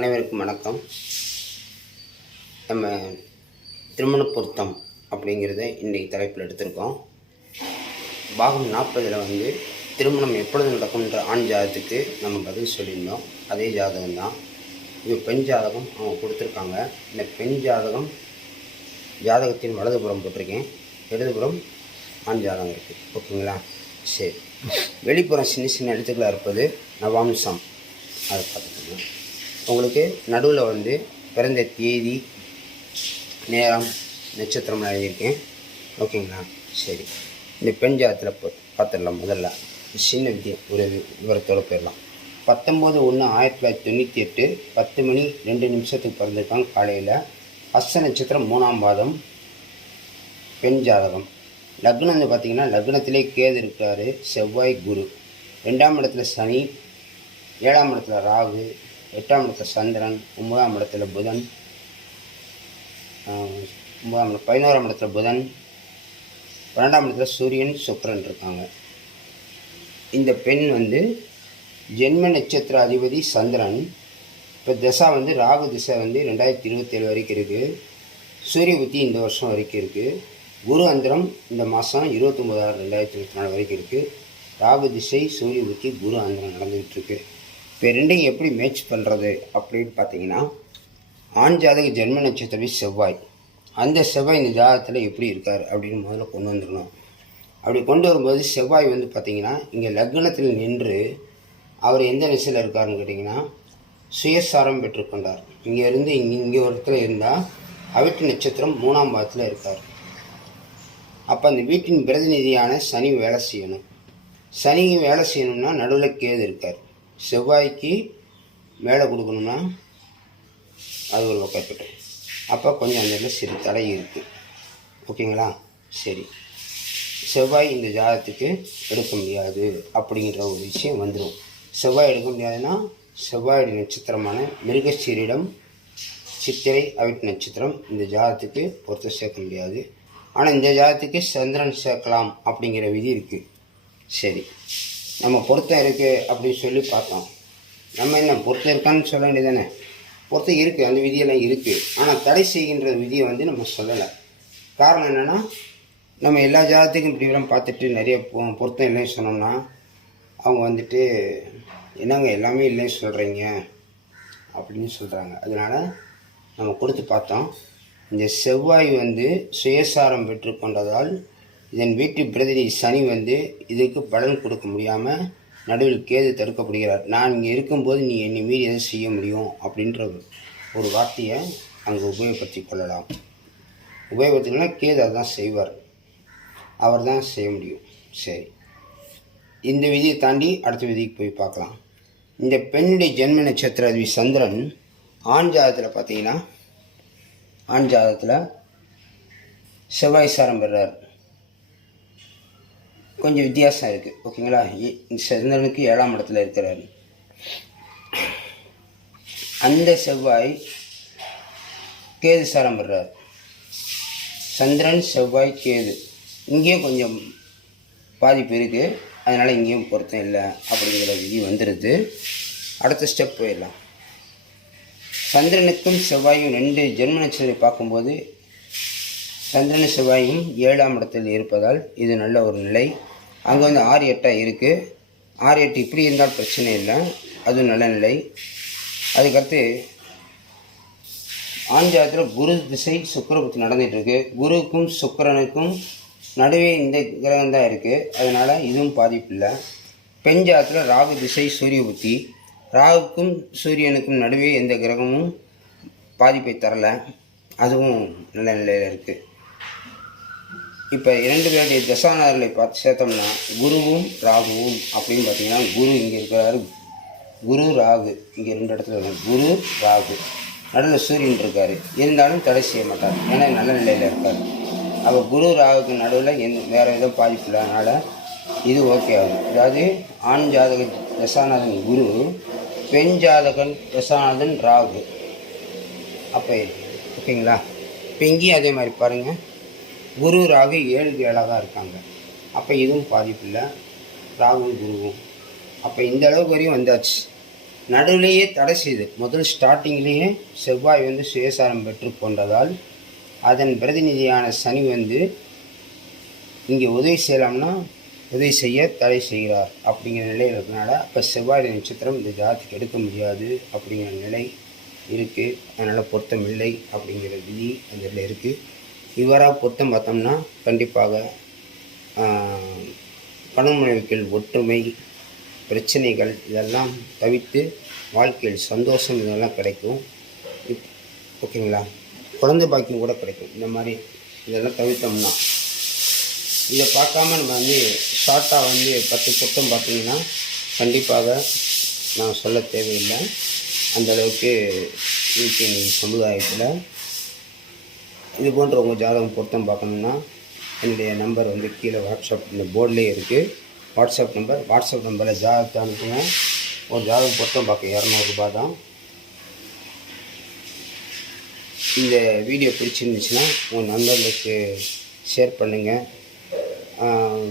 அனைவருக்கும் வணக்கம். நம்ம திருமண பொருத்தம் அப்படிங்கிறத இன்றைக்கு தலைப்பில் எடுத்திருக்கோம். பாகம் 40 திருமணம் எப்பொழுது நடக்கும்ன்ற ஆண் ஜாதகத்துக்கு நம்ம பதில் சொல்லியிருந்தோம். அதே ஜாதகம் தான் இது. பெண் ஜாதகம் அவங்க கொடுத்துருக்காங்க. இந்த பெண் ஜாதகத்தின் வலதுபுறம் போட்டிருக்கேன், இடதுபுறம் ஆண் ஜாதகம் இருக்குது. ஓகேங்களா? சரி. வெளிப்புறம் சின்ன சின்ன எழுத்துக்களாக இருப்பது நவாம்சம், அதை பார்த்துக்கோங்க. உங்களுக்கு நடுவில் பிறந்த தேதி, நேரம், நட்சத்திரம் எழுதியிருக்கேன். ஓகேங்களா? சரி. இந்த பெண் ஜாதகத்தில் பார்த்துடலாம். முதல்ல சின்ன ஒரு விவரத்தோடு போயிடலாம். 19/1/1998 10 மணி 2 நிமிஷத்துக்கு பிறந்திருக்காங்க காலையில். அஸ்த நட்சத்திரம் 3ஆம் பாதம். பெண் ஜாதகம். லக்னம் பார்த்திங்கன்னா லக்னத்திலே கேது இருக்கார், செவ்வாய், குரு. 2ஆம் இடத்துல சனி, 7ஆம் இடத்துல ராகு, 8ஆம் இடத்துல சந்திரன், 9ஆம் இடத்துல புதன், 11ஆம் இடத்துல புதன், 12ஆம் இடத்துல சூரியன், சுக்கிரன் இருக்காங்க. இந்த பெண் ஜென்ம நட்சத்திர அதிபதி சந்திரன். இப்போ திசா ராகு திசை 2027 வரைக்கும் இருக்குது. சூரிய புத்தி இந்த வருஷம் வரைக்கும் இருக்குது. குரு அந்தரம் இந்த மாதம் 29/6/2024 வரைக்கும் இருக்குது. ராகு திசை, சூரிய புத்தி, குரு அந்தரம் நடந்துகிட்ருக்கு. இப்போ ரெண்டையும் எப்படி மேட்ச் பண்ணுறது அப்படின்னு பார்த்தீங்கன்னா, ஆண் ஜாதக ஜென்ம நட்சத்திரம் செவ்வாய். அந்த செவ்வாய் இந்த ஜாதகத்தில் எப்படி இருக்கார் அப்படின்னு முதல்ல கொண்டு வந்துடணும். அப்படி கொண்டு வரும்போது செவ்வாய் பார்த்தீங்கன்னா இங்கே லக்னத்தில் நின்று அவர் எந்த நிசையில் இருக்காருன்னு கேட்டிங்கன்னா சுயசாரம் பெற்றுக்கொண்டார். இங்கேருந்து இங்கே ஒரு இடத்துல இருந்தால் அவிட்டு நட்சத்திரம் 3ஆம் பாதத்தில் இருக்கார். அப்போ அந்த வீட்டின் பிரதிநிதியான சனி வேலை செய்யணும். சனி வேலை செய்யணும்னா நடுவில் கேது இருக்கார். செவ்வாய்க்கு மேலே கொடுக்கணும்னா அது ஒரு பக்கம். அப்போ கொஞ்சம் அந்த இடத்துல சிறு தடை இருக்குது. ஓகேங்களா? சரி. செவ்வாய் இந்த ஜாதகத்துக்கு எடுக்க முடியாது அப்படிங்கிற ஒரு விஷயம் வந்துடும். செவ்வாய் எடுக்க முடியாதுன்னா செவ்வாயுடைய நட்சத்திரமான மிருகசீரிடம், சித்திரை, அவிட்டு நட்சத்திரம் இந்த ஜாதகத்துக்கு பொறுத்த சேர்க்க முடியாது. ஆனால் இந்த ஜாதகத்துக்கு சந்திரன் சேர்க்கலாம் அப்படிங்கிற விதி இருக்குது. சரி, நம்ம பொருத்தம் இருக்குது அப்படின்னு சொல்லி பார்த்தோம். நம்ம என்ன பொருத்தம் இருக்கான்னு சொல்ல வேண்டியதானே? பொருத்தம் இருக்குது, அந்த விதியெல்லாம் இருக்குது. ஆனால் தடை செய்கின்ற விதியை நம்ம சொல்லலை. காரணம் என்னென்னா, நம்ம எல்லா ஜாதகத்துக்கும் இப்படி விவரம் பார்த்துட்டு நிறைய பொருத்தம் இல்லைன்னு சொன்னோம்னா அவங்க என்னங்க எல்லாமே இல்லைன்னு சொல்கிறீங்க அப்படின்னு சொல்கிறாங்க. அதனால் நம்ம கொடுத்து பார்த்தோம். இந்த செவ்வாய் சுயசாரம் பெற்றுக்கொண்டதால் இதன் வீட்டு பிரதிநிதி சனி இதுக்கு பலன் கொடுக்க முடியாமல் நடுவில் கேது தடுக்கப்படுகிறார். நான் இங்கே இருக்கும்போது நீ என்னை மீறி எதை செய்ய முடியும் அப்படின்ற ஒரு வார்த்தையை அங்கே உபயோகப்படுத்தி கொள்ளலாம். உபயோகப்படுத்தினா கேது அதுதான் செய்வார், அவர் தான் செய்ய முடியும். சரி, இந்த விதியை தாண்டி அடுத்த விதிக்கு போய் பார்க்கலாம். இந்த பெண்ணுடைய ஜென்ம நட்சத்திர அதிபதி சந்திரன் ஆண் ஜாதகத்தில் பார்த்தீங்கன்னா, ஆண் ஜாதகத்தில் செவ்வாய் சாரம் பெறார். கொஞ்சம் வித்தியாசம் இருக்குது. ஓகேங்களா? சந்திரனுக்கு 7ஆம் இடத்துல இருக்கிறார். அந்த செவ்வாய் கேது சாரம் பெறார். சந்திரன், செவ்வாய், கேது இங்கேயும் கொஞ்சம் பாதிப்பு இருக்குது. அதனால் இங்கேயும் பொருத்தம் இல்லை அப்படிங்கிற விதி வந்துடுது. அடுத்த ஸ்டெப் போயிடலாம். சந்திரனுக்கும் செவ்வாயும் 2 ஜென்ம நட்சத்திரத்தை பார்க்கும்போது சந்திரன் செவ்வாயும் 7ஆம் இடத்தில் இருப்பதால் இது நல்ல ஒரு நிலை. அங்கே 6-8 இருக்குது. 6-8 இப்படி இருந்தால் பிரச்சனை இல்லை, அதுவும் நல்ல நிலை. அதுக்கடுத்து ஆண் ஜாதகத்தில் குரு திசை சுக்கிர புத்தி நடந்துகிட்ருக்கு. குருவுக்கும் சுக்கிரனுக்கும் நடுவே இந்த கிரகம் தான் இருக்குது. அதனால் இதுவும் பாதிப்பு இல்லை. பெண் ஜாதகத்தில் ராகு திசை சூரிய புத்தி. ராகுக்கும் சூரியனுக்கும் நடுவே எந்த கிரகமும் பாதிப்பை தரலை, அதுவும் நல்ல நிலையில் இருக்குது. இப்போ 2 பேருடைய தசாநாதர்களை பார்த்து சேர்த்தோம்னா குருவும் ராகுவும் அப்படின்னு பார்த்தீங்கன்னா, குரு இங்கே இருக்கிறாரு, குரு ராகு இங்கே 2 இடத்துல இருக்காங்க. குரு ராகு நடுவில் சூரியன் இருக்கார். இருந்தாலும் தடை செய்ய மாட்டார், ஏன்னா நல்ல நிலையில் இருக்கார். அப்போ குரு ராகுக்கு நடுவில் வேறு எதுவும் பாதிப்பு இல்லாதனால இது ஓகே ஆகும். அதாவது ஆண் ஜாதக தசாநாதன் குரு, பெண் ஜாதகன் தசாநாதன் ராகு. அப்போ ஓகேங்களா? இப்போ இங்கேயும் அதே மாதிரி பாருங்கள், குரு ராகு 7க்கு 7ஆக இருக்காங்க. அப்போ இதுவும் பாதிப்பு இல்லை, ராகுவும் குருவும். அப்போ இந்த அளவுக்கு வரையும் வந்தாச்சு. நடுவிலேயே தடை செய்து முதல் ஸ்டார்டிங்லேயே செவ்வாய் வந்து சுயசாரம் பெற்று கொண்டதால் அதன் பிரதிநிதியான சனி வந்து இங்கே உதவி செய்யலாம்னா உதவி செய்ய தடை செய்கிறார் அப்படிங்கிற நிலையில் இருக்கிறனால அப்போ செவ்வாய் நட்சத்திரம் இந்த ஜாதத்துக்கு எடுக்க முடியாது அப்படிங்கிற நிலை இருக்குது. அதனால் பொருத்தம் இல்லை அப்படிங்கிற விதி அந்த இதில் இருக்குது. இவராக பொருத்தம் பார்த்தோம்னா கண்டிப்பாக கணவன் ஒற்றுமை, பிரச்சனைகள் இதெல்லாம் தவிர்த்து வாழ்க்கையில் சந்தோஷம் இதெல்லாம் கிடைக்கும். ஓகேங்களா, குழந்தை பாக்கியம் கூட கிடைக்கும். இந்த மாதிரி இதெல்லாம் தவிர்த்தோம்னா இதை பார்க்காம நம்ம வந்து ஷார்ட்டாக வந்து 10 பொருத்தம் பார்த்தீங்கன்னா கண்டிப்பாக நான் சொல்ல தேவையில்லை. அந்தளவுக்கு இன்றைக்கி சமுதாயத்தில் இது போன்ற உங்கள் ஜாதகம் பொருத்தம் பார்க்கணுன்னா என்னுடைய நம்பர் வந்து கீழே வாட்ஸ்அப் இந்த போர்ட்லேயே இருக்குது. வாட்ஸ்அப் நம்பரில் ஜாதகத்தை அனுப்புங்க. ஒரு ஜாதகம் பொருத்தம் பார்க்க 200 ரூபாய் தான். இந்த வீடியோ பிடிச்சிருந்துச்சுன்னா உங்கள் நண்பர்களுக்கு ஷேர் பண்ணுங்கள்.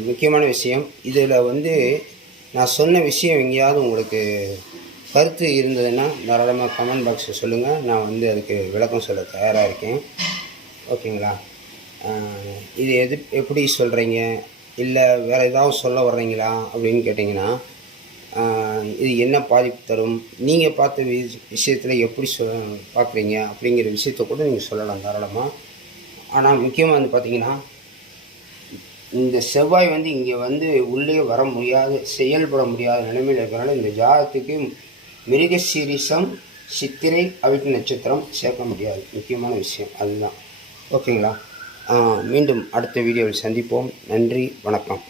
முக்கியமான விஷயம் இதில் வந்து நான் சொன்ன விஷயம் எங்கேயாவது உங்களுக்கு கருத்து இருந்ததுன்னா தாராளமாக கமெண்ட் பாக்ஸில் சொல்லுங்கள். நான் வந்து அதுக்கு விளக்கம் சொல்ல தயாராக இருக்கேன். ஓகேங்களா, இது எப்படி சொல்கிறீங்க, இல்லை வேறு ஏதாவது சொல்ல வர்றீங்களா அப்படின்னு கேட்டிங்கன்னா இது என்ன பாதிப்பு தரும், நீங்கள் பார்த்த விஷயத்தில் எப்படி பார்க்குறீங்க அப்படிங்கிற விஷயத்த கூட நீங்கள் சொல்லலாம் தாராளமாக. ஆனால் முக்கியமாக வந்து பார்த்திங்கன்னா இந்த செவ்வாய் வந்து இங்கே வந்து உள்ளே வர முடியாது, செயல்பட முடியாத நிலைமையில் இருக்கிறனால இந்த ஜாதகத்துக்கு மிருகசீரிஷம், சித்திரை, அவிட்ட நட்சத்திரம் சேர்க்க முடியாது. முக்கியமான விஷயம் அதுதான். ஓகேங்களா, மீண்டும் அடுத்த வீடியோவில் சந்திப்போம். நன்றி, வணக்கம்.